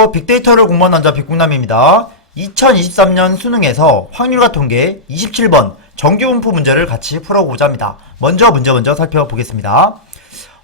안녕하세요. 빅데이터를 공부하는 남자 빅국남입니다. 2023년 수능에서 확률과 통계 27번 정규분포 문제를 같이 풀어보고자 합니다. 먼저 문제 살펴보겠습니다.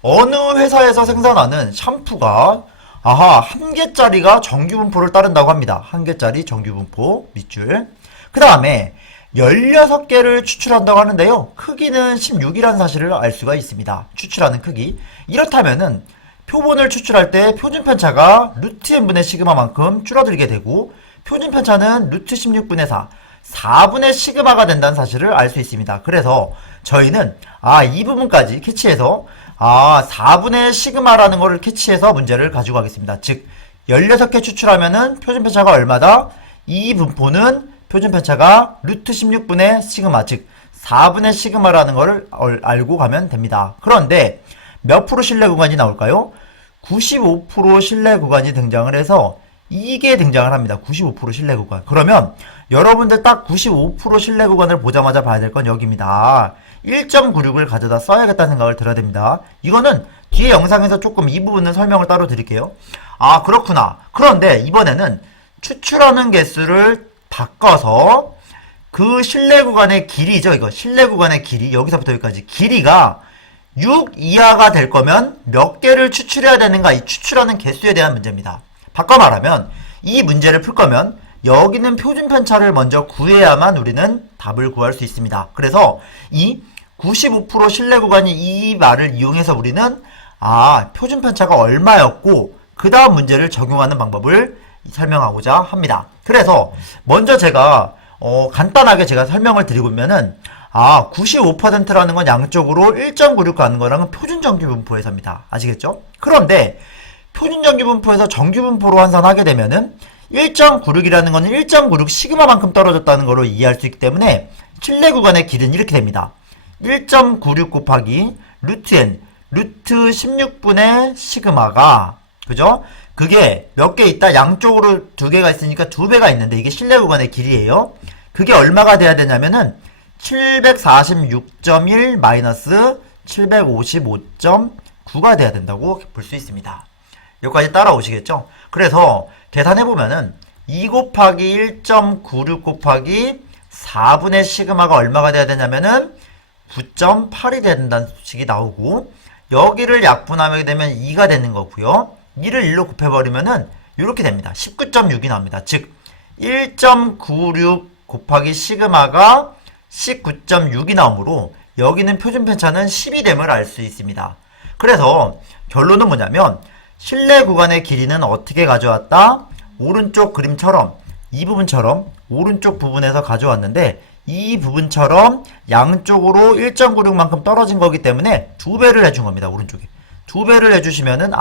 어느 회사에서 생산하는 샴푸가 한 개짜리가 정규분포를 따른다고 합니다. 한 개짜리 정규분포 밑줄. 그 다음에 16개를 추출한다고 하는데요. 크기는 16이라는 사실을 알 수가 있습니다. 추출하는 크기. 이렇다면은 표본을 추출할 때 표준 편차가 루트 n분의 시그마만큼 줄어들게 되고 표준 편차는 루트 16분의 4, 4분의 시그마가 된다는 사실을 알 수 있습니다. 그래서 저희는 이 부분까지 캐치해서 4분의 시그마라는 거를 캐치해서 문제를 가지고 가겠습니다. 즉 16개 추출하면은 표준 편차가 얼마다? 이 분포는 표준 편차가 루트 16분의 시그마, 즉 4분의 시그마라는 거를 알고 가면 됩니다. 그런데 몇 프로 신뢰 구간이 나올까요? 95% 신뢰 구간이 등장을 해서 이게 등장을 합니다. 95% 신뢰 구간. 그러면 여러분들 딱 95% 신뢰 구간을 보자마자 봐야 될 건 여기입니다. 1.96을 가져다 써야겠다는 생각을 들어야 됩니다. 이거는 뒤에 영상에서 조금 이 부분은 설명을 따로 드릴게요. 그렇구나. 그런데 이번에는 추출하는 개수를 바꿔서 그 신뢰 구간의 길이죠. 이거 신뢰 구간의 길이, 여기서부터 여기까지 길이가 6 이하가 될 거면 몇 개를 추출해야 되는가, 이 추출하는 개수에 대한 문제입니다. 바꿔 말하면 이 문제를 풀 거면 여기는 표준 편차를 먼저 구해야만 우리는 답을 구할 수 있습니다. 그래서 이 95% 신뢰 구간이 이 말을 이용해서 우리는 표준 편차가 얼마였고 그 다음 문제를 적용하는 방법을 설명하고자 합니다. 그래서 먼저 제가 간단하게 제가 설명을 드리면은 95%라는 건 양쪽으로 1.96 가는 거랑은 표준 정규분포에서입니다. 아시겠죠? 그런데 표준 정규분포에서 정규분포로 환산하게 되면은 1.96이라는 거는 1.96 시그마만큼 떨어졌다는 거로 이해할 수 있기 때문에 신뢰 구간의 길은 이렇게 됩니다. 1.96 곱하기 루트 n, 루트 16분의 시그마가, 그죠? 그게 몇 개 있다? 양쪽으로 두 개가 있으니까 두 배가 있는데 이게 신뢰 구간의 길이에요. 그게 얼마가 돼야 되냐면은 746.1 마이너스 755.9가 돼야 된다고 볼 수 있습니다. 여기까지 따라오시겠죠? 그래서 계산해보면은 2 곱하기 1.96 곱하기 4분의 시그마가 얼마가 돼야 되냐면은 9.8이 돼야 된다는 식이 나오고, 여기를 약분하게 되면 2가 되는 거고요. 2를 1로 곱해버리면은 이렇게 됩니다. 19.6이 나옵니다. 즉 1.96 곱하기 시그마가 19.6이 나오므로 여기는 표준 편차는 10이 됨을 알 수 있습니다. 그래서 결론은 뭐냐면 신뢰 구간의 길이는 어떻게 가져왔다? 오른쪽 그림처럼 이 부분처럼 오른쪽 부분에서 가져왔는데 이 부분처럼 양쪽으로 1.96만큼 떨어진 거기 때문에 2배를 해준 겁니다. 오른쪽에 2배를 해주시면은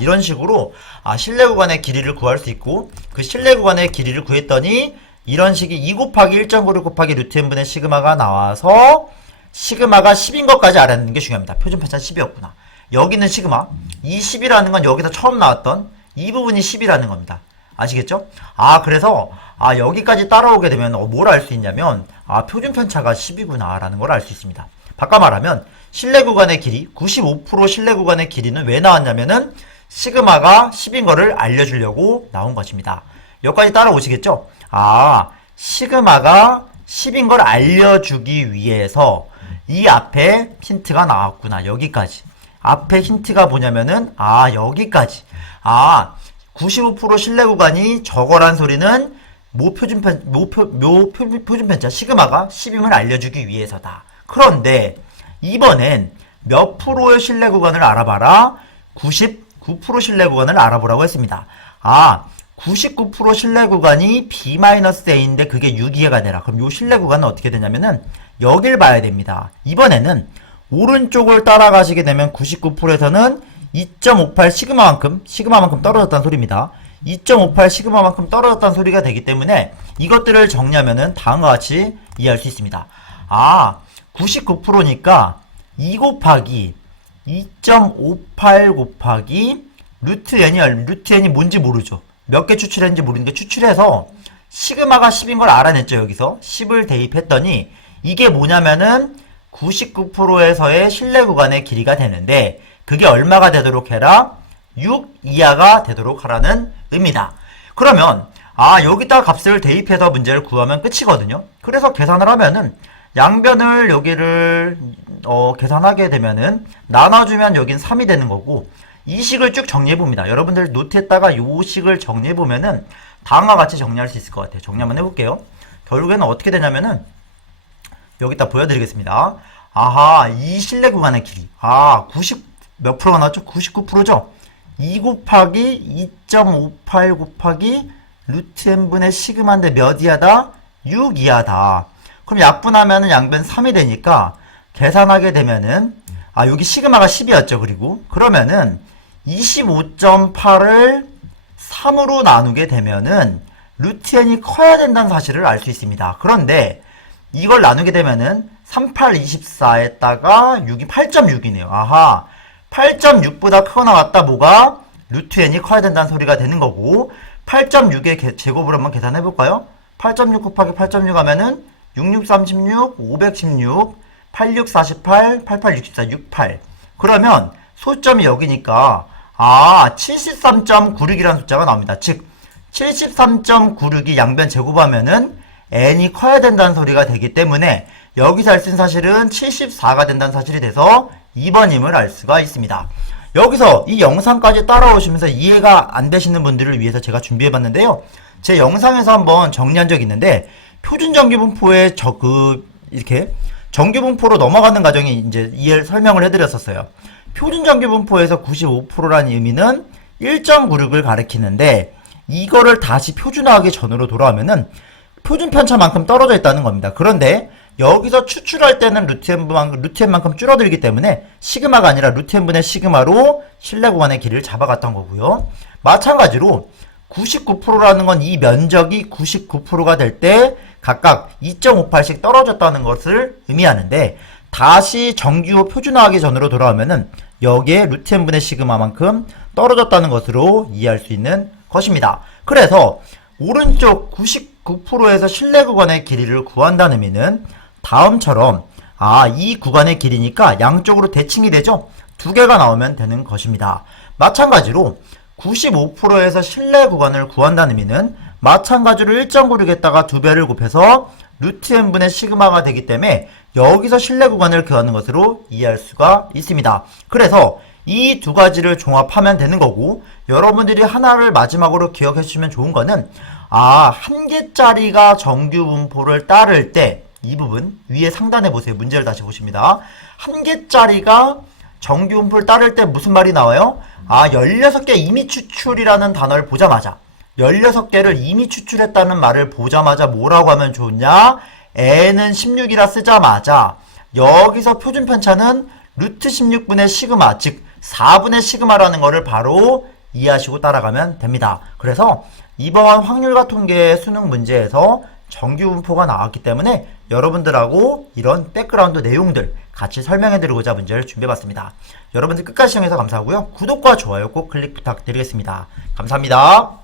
이런 식으로 신뢰 구간의 길이를 구할 수 있고, 그 신뢰 구간의 길이를 구했더니 이런 식이 2 곱하기 1.96 곱하기 루트 n분의 시그마가 나와서 시그마가 10인 것까지 알아내는 게 중요합니다. 표준 편차 10이었구나. 여기는 시그마, 이 10이라는 건 여기서 처음 나왔던 이 부분이 10이라는 겁니다. 아시겠죠? 그래서 여기까지 따라오게 되면 뭘 알 수 있냐면 표준 편차가 10이구나 라는 걸 알 수 있습니다. 바꿔 말하면 신뢰 구간의 길이, 95% 신뢰 구간의 길이는 왜 나왔냐면은 시그마가 10인 거를 알려주려고 나온 것입니다. 여기까지 따라오시겠죠? 시그마가 10인 걸 알려주기 위해서 이 앞에 힌트가 나왔구나. 여기까지. 앞에 힌트가 뭐냐면은 여기까지. 95% 신뢰 구간이 저거란 소리는 표준 편차 시그마가 10임을 알려주기 위해서다. 그런데 이번엔 몇 프로의 신뢰 구간을 알아봐라? 99% 신뢰 구간을 알아보라고 했습니다. 99% 신뢰 구간이 B-A인데 그게 6이해가 되라. 그럼 요 신뢰 구간은 어떻게 되냐면은 여길 봐야 됩니다. 이번에는 오른쪽을 따라가시게 되면 99%에서는 2.58 시그마만큼 떨어졌다는 소리입니다. 2.58 시그마만큼 떨어졌다는 소리가 되기 때문에 이것들을 정리하면은 다음과 같이 이해할 수 있습니다. 99%니까 2 곱하기 2.58 곱하기 루트 n이 뭔지 모르죠. 몇 개 추출했는지 모르니까 추출해서 시그마가 10인 걸 알아냈죠. 여기서 10을 대입했더니 이게 뭐냐면은 99%에서의 신뢰 구간의 길이가 되는데 그게 얼마가 되도록 해라? 6 이하가 되도록 하라는 의미다. 그러면 여기다 값을 대입해서 문제를 구하면 끝이거든요. 그래서 계산을 하면은 양변을 여기를 계산하게 되면은 나눠주면 여긴 3이 되는 거고, 이 식을 쭉 정리해 봅니다. 여러분들 노트에다가 요 식을 정리해 보면은 다음과 같이 정리할 수 있을 것 같아요. 정리 한번 해볼게요. 결국에는 어떻게 되냐면은 여기다 보여드리겠습니다. 이 실내 구간의 길이 90 몇 프로가 나왔죠? 99%죠? 2 곱하기 2.58 곱하기 루트 n분의 시그마인데 몇 이하다? 6 이하다. 그럼 약분하면은 양변 3이 되니까 계산하게 되면은 여기 시그마가 10이었죠. 그리고 그러면은 25.8을 3으로 나누게 되면은 루트 n이 커야 된다는 사실을 알 수 있습니다. 그런데 이걸 나누게 되면은 38, 24에다가 6이 8.6이네요. 8.6보다 크거나 같다. 뭐가? 루트 n이 커야 된다는 소리가 되는 거고, 8.6의 제곱을 한번 계산해 볼까요? 8.6 곱하기 8.6 하면은 66, 36, 516, 86, 48, 88, 64, 68. 그러면 소점이 여기니까 73.96이라는 숫자가 나옵니다. 즉 73.96이 양변 제곱하면은 n이 커야 된다는 소리가 되기 때문에 여기서 알 수 있는 사실은 74가 된다는 사실이 돼서 2번임을 알 수가 있습니다. 여기서 이 영상까지 따라오시면서 이해가 안 되시는 분들을 위해서 제가 준비해봤는데요. 제 영상에서 한번 정리한 적이 있는데, 표준정규분포에 이렇게 정규분포로 넘어가는 과정이 이제 설명을 해드렸었어요. 표준정규분포에서 95%라는 의미는 1.96을 가리키는데, 이거를 다시 표준화하기 전으로 돌아오면은 표준 편차만큼 떨어져 있다는 겁니다. 그런데 여기서 추출할 때는 루트 n만큼 줄어들기 때문에 시그마가 아니라 루트 n분의 시그마로 실내 구간의 길이를 잡아갔던 거고요. 마찬가지로 99%라는 건 이 면적이 99%가 될 때 각각 2.58씩 떨어졌다는 것을 의미하는데, 다시 정규 표준화하기 전으로 돌아오면은 여기에 루트 n분의 시그마만큼 떨어졌다는 것으로 이해할 수 있는 것입니다. 그래서 오른쪽 99%에서 실내 구간의 길이를 구한다는 의미는 다음처럼 이 구간의 길이니까 양쪽으로 대칭이 되죠? 두 개가 나오면 되는 것입니다. 마찬가지로 95%에서 실내 구간을 구한다는 의미는 마찬가지로 1.96에다가 2배를 곱해서 루트 n분의 시그마가 되기 때문에 여기서 실내 구간을 구하는 것으로 이해할 수가 있습니다. 그래서 이 두 가지를 종합하면 되는 거고, 여러분들이 하나를 마지막으로 기억해 주시면 좋은 거는 한 개짜리가 정규 분포를 따를 때, 이 부분 위에 상단에 보세요. 문제를 다시 보십니다. 한 개짜리가 정규 분포를 따를 때 무슨 말이 나와요? 16개 이미 추출이라는 단어를 보자마자, 16개를 이미 추출했다는 말을 보자마자 뭐라고 하면 좋냐? n은 16이라 쓰자마자 여기서 표준 편차는 루트 16분의 시그마, 즉 4분의 시그마라는 거를 바로 이해하시고 따라가면 됩니다. 그래서 이번 확률과 통계 수능 문제에서 정규 분포가 나왔기 때문에 여러분들하고 이런 백그라운드 내용들 같이 설명해드리고자 문제를 준비해봤습니다. 여러분들 끝까지 시청해서 감사하고요. 구독과 좋아요 꼭 클릭 부탁드리겠습니다. 감사합니다.